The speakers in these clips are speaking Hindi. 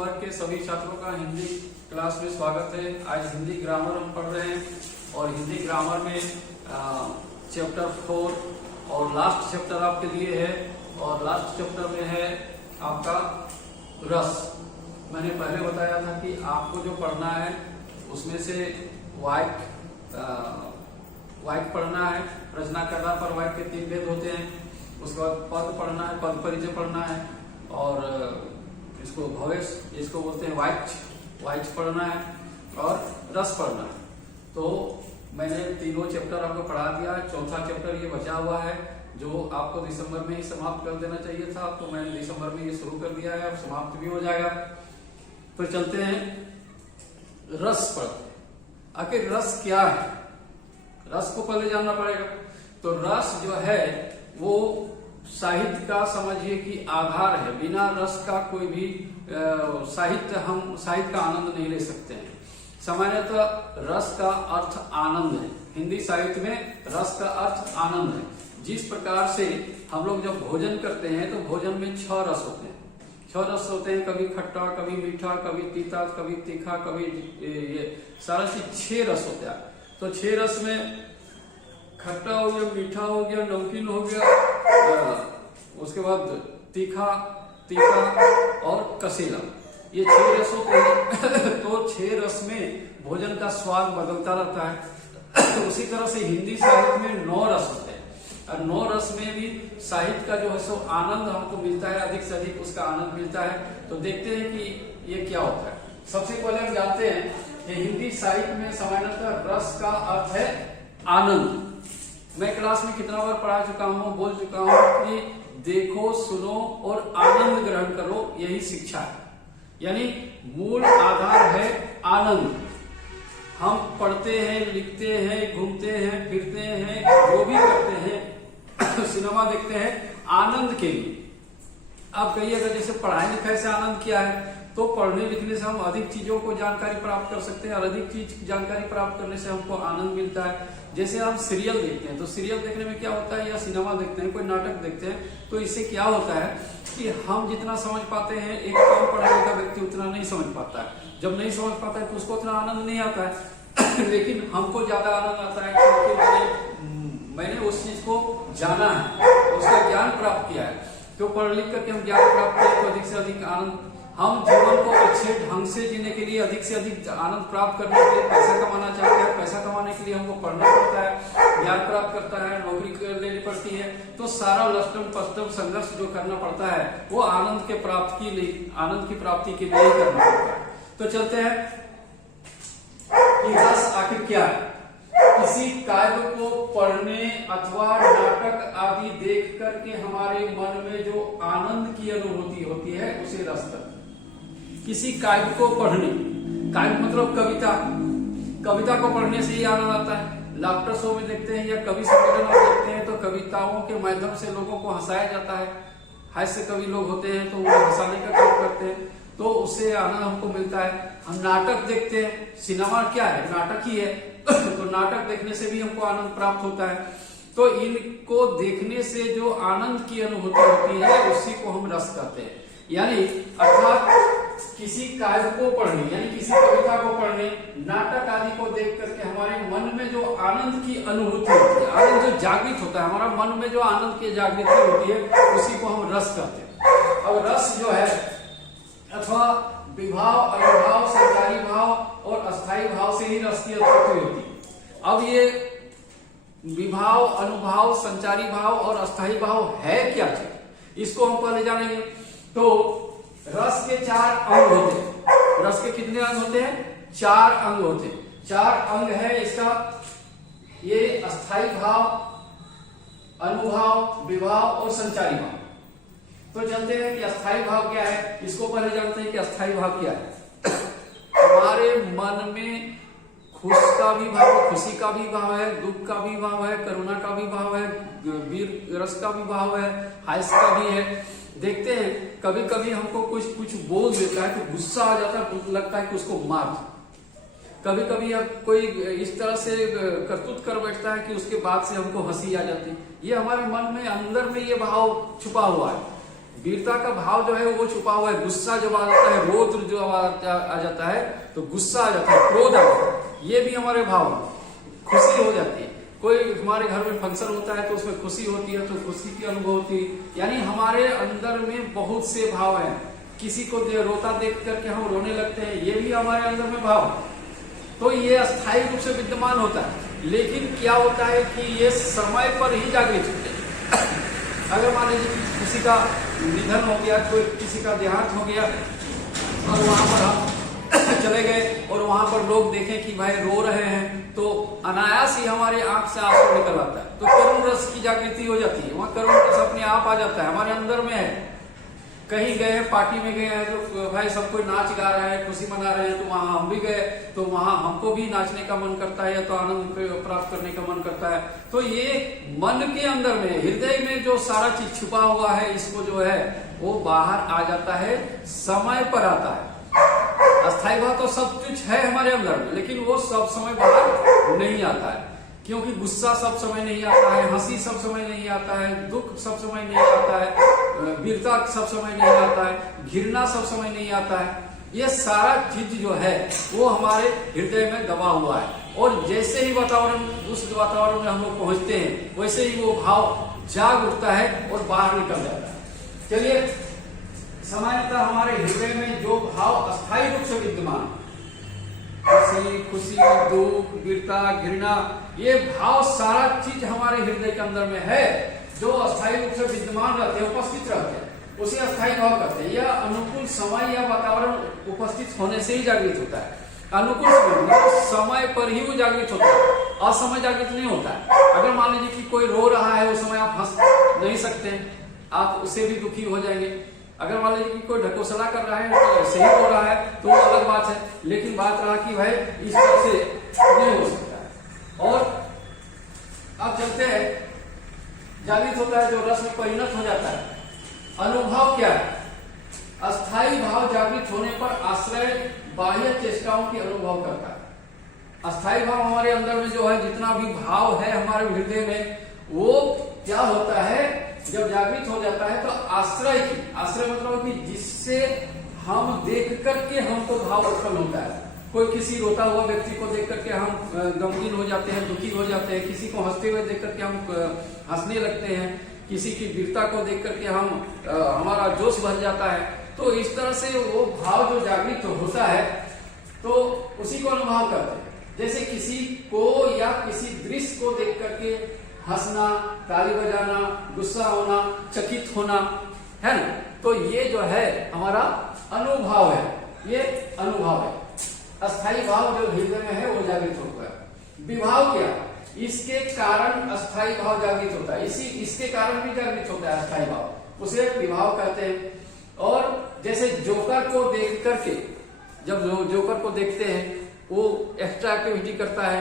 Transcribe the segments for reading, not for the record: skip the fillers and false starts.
वर्ग के सभी छात्रों का हिंदी क्लास में स्वागत है। आज हिंदी ग्रामर हम पढ़ रहे हैं और हिंदी ग्रामर में चैप्टर 4 और लास्ट चैप्टर आपके लिए है और लास्ट चैप्टर में है आपका रस। मैंने पहले बताया था कि आपको जो पढ़ना है उसमें से वाक्य पढ़ना है, रचना के आधार पर वाक्य के 3 भेद होते हैं। उसके बाद पद पढ़ना है, पद परिचय पढ़ना है और इसको भवेश इसको बोलते हैं वाक्य पढ़ना है और रस पढ़ना है। तो मैंने तीनों चैप्टर आपको पढ़ा दिया है। चौथा चैप्टर ये बचा हुआ है जो आपको दिसंबर में ही समाप्त कर देना चाहिए था, तो मैंने दिसंबर में ये शुरू कर दिया है, अब समाप्त भी हो जाएगा। तो चलते हैं रस पढ़ते हैं। आखिर रस क्या है, रस को पहले जानना पड़ेगा। तो रस जो है वो साहित्य का समझिए कि आधार है। बिना रस का कोई भी साहित्य का आनंद नहीं ले सकते हैं। सामान्यतः रस का अर्थ आनंद है। हिंदी साहित्य में रस का अर्थ आनंद है। जिस प्रकार से हम लोग जब भोजन करते हैं तो भोजन में 6 रस होते हैं। 6 रस होते हैं, कभी खट्टा, कभी मीठा, कभी तीता, कभी तीखा, कभी ये सारा चीज 6 रस होते हैं। तो 6 रस में खट्टा हो गया, मीठा हो गया, नमकीन हो गया, उसके बाद तीखा और कसीला, ये 6 रस होते हैं। तो 6 रस में भोजन का स्वाद बदलता रहता है। उसी तरह से हिंदी साहित्य में 9 रस होते हैं और 9 रस में भी साहित्य का जो है सो आनंद हमको मिलता है, अधिक से अधिक उसका आनंद मिलता है। तो देखते हैं कि ये क्या होता है। सबसे पहले हम जानते हैं कि हिंदी साहित्य में सामान्यतः रस का अर्थ है आनंद। मैं क्लास में कितना बार पढ़ा चुका हूँ, बोल चुका हूँ कि देखो, सुनो और आनंद ग्रहण करो, यही शिक्षा है। यानी मूल आधार है आनंद। हम पढ़ते हैं, लिखते हैं, घूमते हैं, फिरते हैं, जो भी करते हैं, सिनेमा देखते हैं आनंद के लिए। आप कहिए अगर जैसे पढ़ाई लिखाई से आनंद क्या है, तो पढ़ने लिखने से हम अधिक चीजों को जानकारी प्राप्त कर सकते हैं और अधिक चीज जानकारी प्राप्त करने से हमको आनंद मिलता है। जैसे हम सीरियल देखते हैं तो सीरियल देखने में क्या होता है, या सिनेमा देखते हैं, कोई नाटक देखते हैं, तो इससे क्या होता है कि हम जितना समझ पाते हैं एक कम पढ़ा लिखा व्यक्ति उतना नहीं समझ पाता है। जब नहीं समझ पाता है तो उसको उतना आनंद नहीं आता है। लेकिन हमको ज्यादा आनंद आता है क्योंकि मैंने उस चीज को जाना है, उसका ज्ञान प्राप्त किया है। तो पढ़ लिख करके हम ज्ञान प्राप्त करें तो अधिक से अधिक आनंद। हम जीवन को अच्छे ढंग से जीने के लिए, अधिक से अधिक आनंद प्राप्त करने के लिए पैसा कमाना चाहते हैं। पैसा कमाने के लिए हमको पढ़ना पड़ता है, ज्ञान प्राप्त करता है, नौकरी लेनी पड़ती है। तो सारा लष्टम पष्टम संघर्ष जो करना पड़ता है वो आनंद की प्राप्ति के लिए ही करना पड़ता है। तो चलते हैं कि रस आखिर क्या है। किसी काव्य को पढ़ने अथवा नाटक आदि देख करके हमारे मन में जो आनंद की अनुभूति होती है उसे रस कहते हैं। किसी काव्य को पढ़ने, काव्य मतलब कविता को पढ़ने से ही आनंद आता है। लाफ्टर शो में देखते हैं या कवि सम्मेलन में देखते हैं तो कविताओं के माध्यम से लोगों को हंसाया जाता है। हास्य कवि लोग होते हैं तो वो हंसाने का काम करते हैं, तो उससे आनंद हमको मिलता है। हम नाटक देखते हैं, सिनेमा क्या है, नाटक ही है। तो नाटक देखने से भी हमको आनंद प्राप्त होता है। तो इनको देखने से जो आनंद की अनुभूति होती है उसी को हम रस कहते हैं। यानी अर्थात किसी काव्य को पढ़ने, यानी किसी कविता को पढ़ने, नाटक आदि को देख करके हमारे मन में जो आनंद की अनुभूति होती है, आनंद जो जागृत होता है, हमारा मन में जो आनंद की जागृति होती है उसी को हम रस कहते हैं। अब रस जो है अथवा विभाव, अनुभाव, संचारी भाव और अस्थायी भाव से ही रस की उत्पत्ति होती है। अब ये विभाव, अनुभाव, संचारी भाव और अस्थायी भाव है क्या चीज, इसको हम पहले जानेंगे। तो रस के 4 अंग होते हैं। रस के कितने अंग होते हैं? 4 अंग होते हैं। 4 अंग है इसका। ये अस्थायी भाव, अनुभाव, विभाव और संचारी भाव। तो चलते हैं कि अस्थायी भाव क्या है, इसको पहले जानते हैं कि अस्थायी भाव क्या है। हमारे मन में खुशी का भी भाव है, दुख का भी भाव है, करुणा का भी भाव है, वीर रस का भी भाव है, हास्य का भी है। देखते हैं कभी कभी हमको कुछ बोल देता है तो गुस्सा आ जाता है, लगता है कि उसको मार। कभी कभी अब कोई इस तरह से करतूत कर बैठता है कि उसके बाद से हमको हंसी आ जाती है। ये हमारे मन में अंदर में ये भाव छुपा हुआ है। वीरता का भाव जो है वो छुपा हुआ है। गुस्सा जब आ जाता है, रौद्र जो आ जाता है, तो गुस्सा आ जाता है, क्रोध आ जाता है, ये भी हमारे भाव है। खुशी हो जाती है, कोई हमारे घर में फंक्शन होता है तो उसमें खुशी होती है, तो खुशी की अनुभव होती है। यानी हमारे अंदर में बहुत से भाव हैं। किसी को रोता देख करके हम रोने लगते हैं, ये भी हमारे अंदर में भाव है। तो ये अस्थायी रूप से विद्यमान होता है। लेकिन क्या होता है कि ये समय पर ही जागृत होते हैं। अगर मान लीजिए किसी का निधन हो गया, कोई किसी का देहांत हो गया और वहां पर हम चले गए और वहां पर लोग देखें कि भाई रो रहे हैं, तो अनायास ही हमारे आंख से आंसू निकल आता है, तो करुण रस की जागृति हो जाती है। वहां करुण रस अपने आप आ जाता है, हमारे अंदर में है। कहीं गए हैं, पार्टी में गए हैं, तो भाई सब कोई नाच गा रहा है, खुशी मना रहे हैं, तो वहां हम भी गए, तो वहां हमको भी नाचने का मन करता है या तो आनंद प्राप्त करने का मन करता है। तो ये मन के अंदर में, हृदय में जो सारा चीज छुपा हुआ है, इसको जो है वो बाहर आ जाता है, समय पर आता है। अस्थायी भाव तो सब कुछ है हमारे अंदर में, लेकिन वो सब समय बाहर नहीं आता है। क्योंकि गुस्सा सब समय नहीं आता है, हंसी सब समय नहीं आता है, दुख सब समय नहीं आता है, वीरता सब समय नहीं आता है, घृणा सब समय नहीं आता है। ये सारा चीज जो है वो हमारे हृदय में दबा हुआ है। और जैसे ही वातावरण, उस वातावरण में हम लोग पहुंचते हैं, वैसे ही वो भाव जाग उठता है और बाहर निकल जाता है। चलिए, सामान्यतः हमारे हृदय में जो भाव अस्थायी रूप से विद्यमान, खुशी, दुख, वीरता, घृणा, ये भाव सारा चीज हमारे हृदय के अंदर में है, जो अस्थायी रूप से विद्यमान रहते हैं, उपस्थित रहते हैं, उसे अस्थायी भाव कहते हैं। यह अनुकूल समय या वातावरण उपस्थित होने से ही जागृत होता है। अनुकूल समय पर ही वो जागृत होता है, असमय जागृत नहीं होता है। अगर मान लीजिए कि कोई रो रहा है, उस समय आप हंस नहीं सकते, आप उससे भी दुखी हो जाएंगे। अगर मान लीजिए कि कोई ढकोसला कर रहा है, तो ऐसे ही हो रहा है, तो वो अलग बात है। लेकिन बात रहा कि भाई इस तरह से नहीं हो सकता है। और अब चलते हैं, जागृत होता है जो रस में परिणत हो जाता है। अनुभव क्या है? अस्थायी भाव जागृत होने पर आश्रय बाह्य चेष्टाओं की अनुभव करता है। अस्थायी भाव हमारे अंदर में जो है, जितना भी भाव है हमारे हृदय में, वो क्या होता है, जब जागृत हो जाता है तो आश्रय मतलब कि जिससे हम देख करके हमको भाव उत्पन्न होता है। कोई किसी रोता हुआ व्यक्ति को देख करके हम गमगीन हो जाते हैं, दुखी हो जाते हैं। किसी को हंसते हुए देख करके हम हंसने लगते हैं। किसी की वीरता को देख करके हमारा जोश भर जाता है। तो इस तरह से वो भाव जो जागृत होता है, तो उसी को अनुभव करते हैं। जैसे किसी को या किसी दृश्य को देख करके हंसना, ताली बजाना, गुस्सा होना, चकित होना, है ना। तो ये जो है हमारा अनुभव है, ये अनुभव है। अस्थायी भाव जो हृदय में है वो जागृत होता है। विभाव क्या? इसके कारण अस्थायी भाव जागृत होता है, इसके कारण भी जागृत होता है अस्थायी भाव, उसे विभाव कहते हैं। और जैसे जोकर को देख करके, जब जोकर को देखते हैं, वो एक्स्ट्रा एक्टिविटी करता है,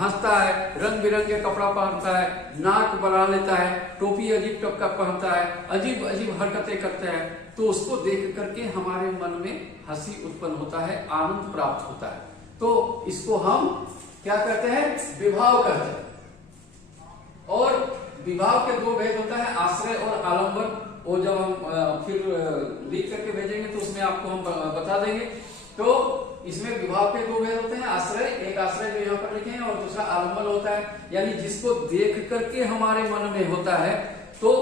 हंसता है, रंग बिरंगे कपड़ा पहनता है, नाक बना लेता है, टोपी अजीब टप का पहनता है, अजीब अजीब हरकतें करते हैं, तो उसको देख करके हमारे मन में हंसी उत्पन्न होता है, आनंद प्राप्त होता है। तो इसको हम क्या कहते हैं? विभाव कहते हैं। और विभाव के दो भेद होता है, आश्रय और आलंबन। वो जब हम फिर लिख करके भेजेंगे तो उसमें आपको हम बता देंगे। तो इसमें विभाव के दो भेद होते हैं, आश्रय, एक आश्रय जो यहाँ पर लिखे हैं, और दूसरा आलंबन होता है। यानी जिसको देख करके हमारे मन में होता है, तो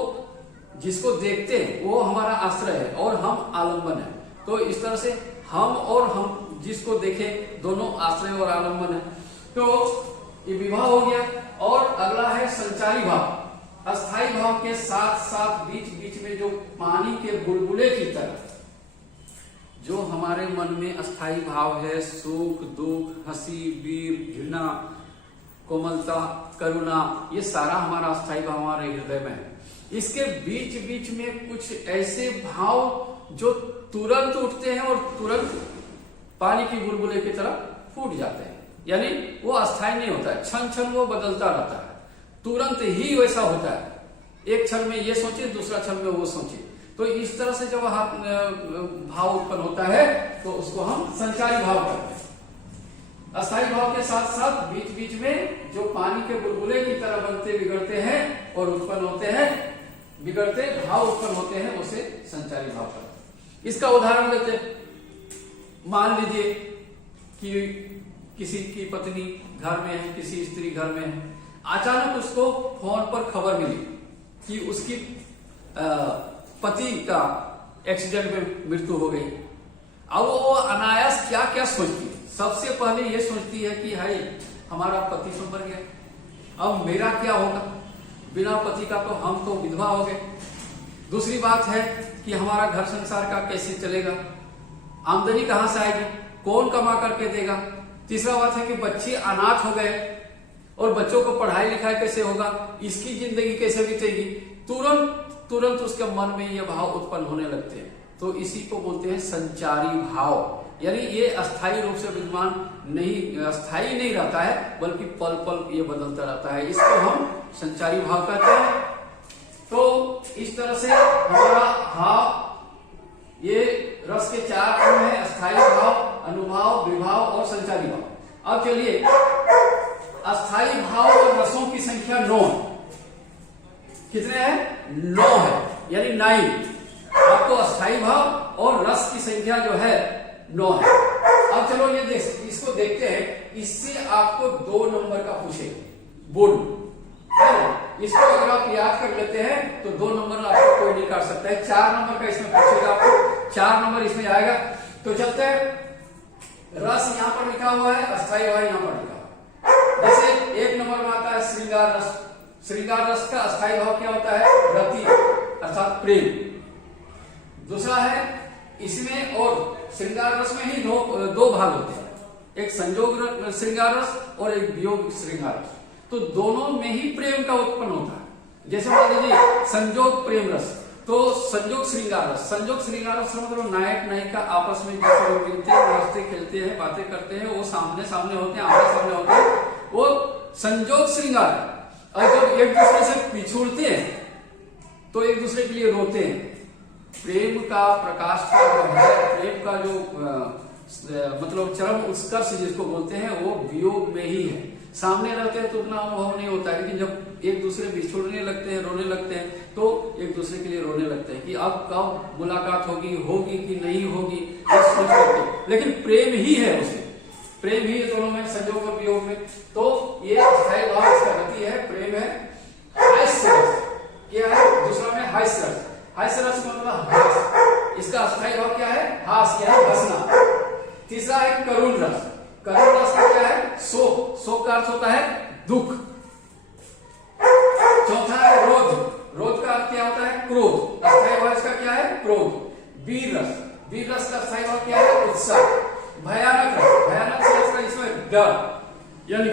जिसको देखते हैं वो हमारा आश्रय है और हम आलंबन है। तो इस तरह से हम और हम जिसको देखें, दोनों आश्रय और आलंबन है। तो ये विभाव हो गया। और अगला है संचारी भाव। अस्थायी भाव के साथ साथ बीच बीच में जो पानी के बुलबुले की तरह जो हमारे मन में अस्थायी भाव है, सुख, दुख, हंसी, वीर, घृणा, कोमलता, करुणा, ये सारा हमारा अस्थायी भाव हमारे हृदय में है। इसके बीच बीच में कुछ ऐसे भाव जो तुरंत उठते हैं और तुरंत पानी की बुलबुले की तरह फूट जाते हैं। यानी वो अस्थायी नहीं होता है, क्षण क्षण वो बदलता रहता है, तुरंत ही वैसा होता है। एक क्षण में ये सोचे, दूसरा क्षण में वो सोचे। तो इस तरह से जब भाव उत्पन्न होता है तो उसको हम संचारी भाव कहते हैं। अस्थायी भाव के साथ साथ बीच बीच में जो पानी के बुलबुले की तरह बनते बिगड़ते हैं और उत्पन्न होते हैं, बिगड़ते भाव उत्पन्न होते हैं, उसे संचारी भाव कहते हैं। इसका उदाहरण देते हैं। मान लीजिए कि किसी की पत्नी घर में है, किसी स्त्री घर में है, अचानक उसको फोन पर खबर मिली कि उसकी पति का एक्सीडेंट में मृत्यु हो गई। अब वो अनायास क्या क्या सोचती है? सबसे पहले ये सोचती है कि हाय हमारा पति तो मर गया, अब मेरा क्या होगा? बिना पति का तो हम तो विधवा हो गए। दूसरी बात है कि हमारा घर संसार का कैसे चलेगा, आमदनी कहां से आएगी, कौन कमा करके देगा। तीसरा बात है कि बच्चे अनाथ हो गए और बच्चों को पढ़ाई लिखाई कैसे होगा, इसकी जिंदगी कैसे बीतेगी। तुरंत उसके मन में ये भाव उत्पन्न होने लगते हैं। तो इसी को बोलते हैं संचारी भाव। यानी ये अस्थायी रूप से विद्यमान नहीं, अस्थायी नहीं रहता है, बल्कि पल पल ये बदलता रहता है। इसको हम संचारी भाव कहते हैं। तो इस तरह से हमारा भाव, ये रस के 4 अंग हैं: अस्थायी भाव, अनुभाव, विभाव और संचारी भाव। अब चलिए, अस्थायी भाव और रसों की संख्या 9 है। कितने हैं? 9 है, यानी 9। आपको अस्थायी भाव और रस की संख्या जो है 9 है। अब चलो ये इसको देखते हैं। इससे आपको 2 नंबर का पूछेगा बोर्ड, इसको अगर आप याद कर लेते हैं तो 2 नंबर आपको कोई नहीं काट सकता है। 4 नंबर का इसमें पूछेगा आपको, 4 नंबर इसमें आएगा। तो चलते हैं, रस यहां पर लिखा हुआ है, अस्थायी भाव यहां पर लिखा हुआ है। जैसे 1 नंबर में आता है श्रृंगार रस। श्रृंगार रस का अस्थायी भाव क्या होता है? रति अर्थात प्रेम। दूसरा है इसमें, और श्रृंगार रस में ही दो भाग होते हैं, एक संयोग श्रृंगार रस और एक वियोग श्रृंगार रस। तो दोनों में ही प्रेम का उत्पन्न होता है। जैसे मान लीजिए संयोग प्रेम रस, तो संयोग श्रृंगार रस। संयोग श्रृंगार रस मतलब नायक नायिका आपस में जैसे लोग मिलते हैं, नाचते खेलते हैं, बातें करते हैं, वो सामने सामने होते हैं, आमने सामने होते हैं, वो संयोग श्रृंगार है। और जब एक दूसरे से पिछुड़ते हैं तो एक दूसरे के लिए रोते हैं। प्रेम का प्रकाश का जो है, प्रेम का जो मतलब चरम उत्कर्ष जिसको बोलते हैं, वो वियोग में ही है। सामने रहते हैं तो उतना अनुभव नहीं होता है, लेकिन जब एक दूसरे बिछुड़ने लगते हैं, रोने लगते हैं, तो एक दूसरे के लिए रोने लगते हैं कि अब कब मुलाकात होगी कि नहीं होगी, इस सोच करके। लेकिन प्रेम ही है, उसमें प्रेम ही है दोनों में, संयोग और वियोग में। तो ये अस्थायी भाव इसका गति है, प्रेम है। हास्य रस क्या है? दूसरा में हास्य रस। हास्य रस मतलब हास, इसका अस्थायी भाव क्या है? हास यानी हंसना। तीसरा है करुण रस। करुण रस का क्या है? शोक। शोक का अर्थ होता है दुख। चौथा है रोध। रोध का अर्थ क्या होता है? क्रोध। अस्थायी भाव इसका क्या है? क्रोध। वीर रस। वीर रस का अस्थायी भाव क्या है? उत्साह। भयानक रस। भयानक रस का इसमें डर, यानी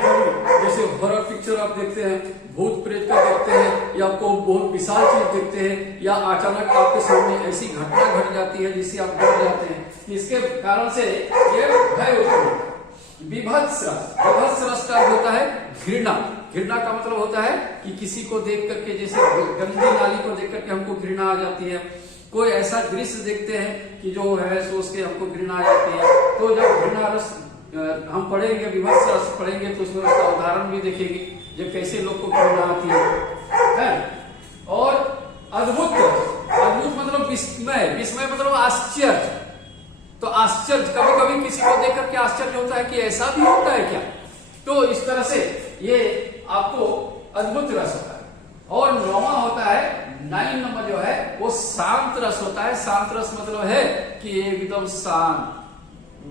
जैसे हॉरर पिक्चर आप देखते हैं, भूत प्रेत का देखते हैं, या आपको बहुत विशाल चीज देखते हैं, या अचानक आपके सामने ऐसी घटना घट जाती है जिससे आप डर जाते हैं, इसके कारण से ये भय उत्पन्न होता है। विभत्स रस। विभत्स रस का होता है घृणा। घृणा का मतलब होता है कि किसी को देख करके, जैसे गंदी नाली को देख करके हमको घृणा आ जाती है, कोई ऐसा दृश्य देखते हैं कि जो है सोच के हमको घृणा आ जाती है। तो जब घृणा रस हम पढ़ेंगे, विभत्स रस पढ़ेंगे, तो उसमें उसका उदाहरण भी देखेंगे जब कैसे लोग को घृणा आती है। और अद्भुत रस। अद्भुत मतलब विस्मय। विस्मय मतलब आश्चर्य। तो आश्चर्य, कभी कभी किसी को देख करके आश्चर्य होता है कि ऐसा भी होता है क्या। तो इस तरह से ये आपको अद्भुत रस होता है। और 9वां होता है, 9 नंबर जो है वो शांत रस होता है। शांत रस मतलब है कि एकदम शांत।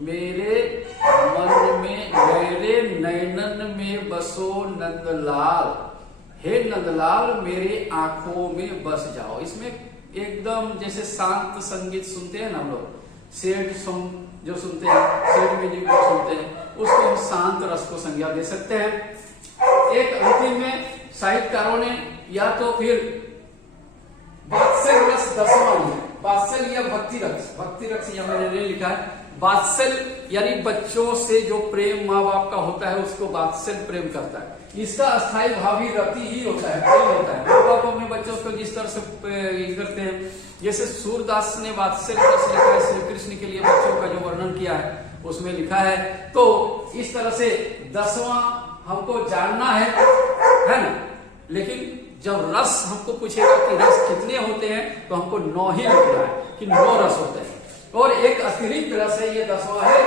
मेरे मन में, मेरे नयनन में बसो नंदलाल, हे नंदलाल मेरे आंखों में बस जाओ। इसमें एकदम जैसे शांत संगीत सुनते हैं ना हम लोग, सैड सॉन्ग जो सुनते हैं, सैड म्यूजिक जो सुनते हैं, उसको हम शांत रस को संज्ञा दे सकते हैं। एक अंतिम में साहित्यकारों ने या तो फिर वात्सल्य रस 10वां है, वात्सल्य या भक्ति रस। भक्ति रस यहां मैंने लिखा है। वात्सल्य यानी बच्चों से जो प्रेम माँ बाप का होता है उसको वात्सल्य प्रेम करता है। इसका अस्थायी भाव ही रति ही होता है, प्रेम होता है। माँ बाप अपने बच्चों को जिस तरह से करते हैं, जैसे सूरदास ने वात्सल्य रस लिखा है, श्री कृष्ण के लिए बच्चों का जो वर्णन किया है उसमें लिखा है। तो इस तरह से 10वां हमको जानना है ना, लेकिन जब रस हमको पूछेगा कि रस कितने होते हैं तो हमको 9 ही लिखना है कि 9 रस होते हैं। और एक अतिरिक्त रस है, ये 10वां है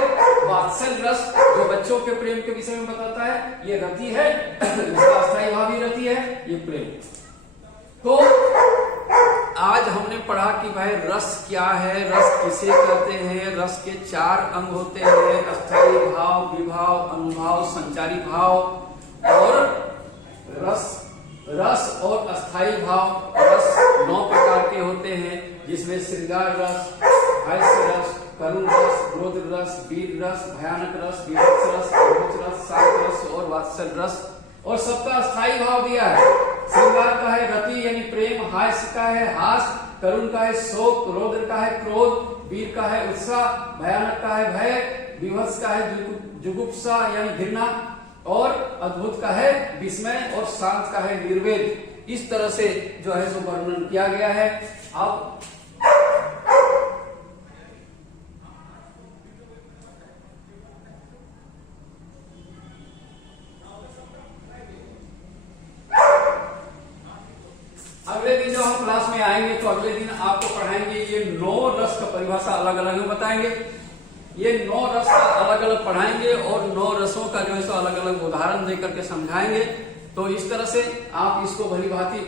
वात्सल्य रस, जो बच्चों के प्रेम के विषय में बताता है। ये रति है, इसका अस्थायी भाव भी रति है, ये प्रेम। तो आज हमने पढ़ा कि भाई रस क्या है, रस किसे कहते हैं। रस के 4 अंग होते हैं, अस्थायी भाव, विभाव, अनुभाव, संचारी भाव। और रस और अस्थायी भाव रस 9 प्रकार के होते हैं, जिसमें श्रृंगार रस, हास्य रस, करुण रस, क्रोध रस, वीर रस, भयानक रस, विभत्स रस, अद्भुत रस, शांत रस और वात्सल्य रस। और सबका अस्थायी भाव दिया है। श्रृंगार का है रति यानी प्रेम, हास्य का है हास, करुण का है शोक, रौद्र का है क्रोध, वीर का है उत्साह, भयानक का है भय, विभत्स का है जुगुप्सा यानी घृणा, और अद्भुत का है विस्मय, और शांत का है निर्वेद। इस तरह से जो है सो वर्णन किया गया है। अब अगले दिन जब हम क्लास में आएंगे तो अगले दिन आपको पढ़ाएंगे ये 9 रस का परिभाषा अलग अलग में बताएंगे। ये 9 रस का अलग अलग पढ़ाएंगे और 9 रसों का जो है सो अलग अलग उदाहरण देकर के समझाएंगे। तो इस तरह से आप इसको भली भांति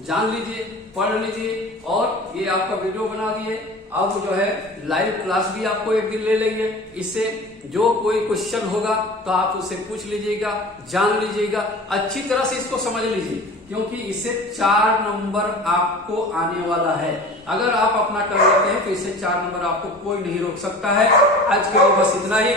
जान लीजिए, पढ़ लीजिए। और ये आपका वीडियो बना दिए, अब जो है लाइव क्लास भी आपको एक दिन ले लेंगे। इससे जो कोई क्वेश्चन होगा तो आप उससे पूछ लीजिएगा, जान लीजिएगा, अच्छी तरह से इसको समझ लीजिए, क्योंकि इससे 4 नंबर आपको आने वाला है। अगर आप अपना कर लेते हैं तो इससे 4 नंबर आपको कोई नहीं रोक सकता है। आज के लिए बस इतना ही।